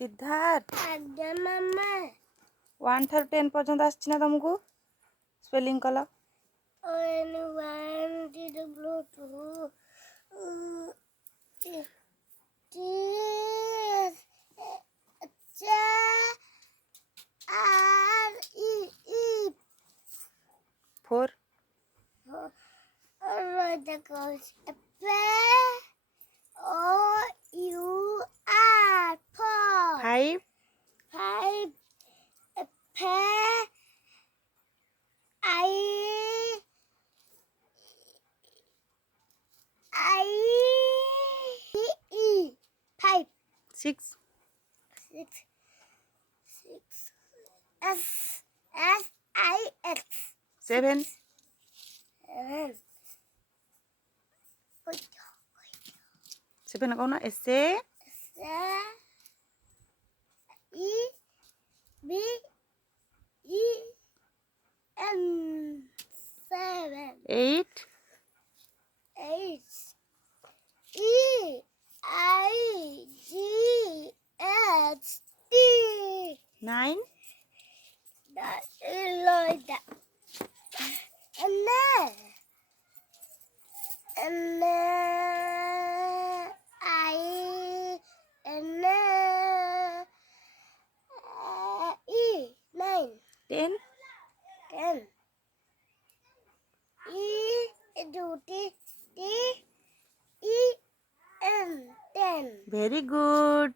ସିଦ୍ଧାର୍ଥ ଆଜ୍ଞା ମାମା 1 ଠାରୁ 10 ପର୍ଯ୍ୟନ୍ତ ଆସିଛି ନା ତମକୁ? ସ୍ପେଲିଂ କଲ। ON1 TW2 4 5 5 6 7 7 କହୁନ ଏସେ Seven, 8 eight, EIGHT. 9 That is like that. And then E 9, 10 10. E duty T E N 10. very good.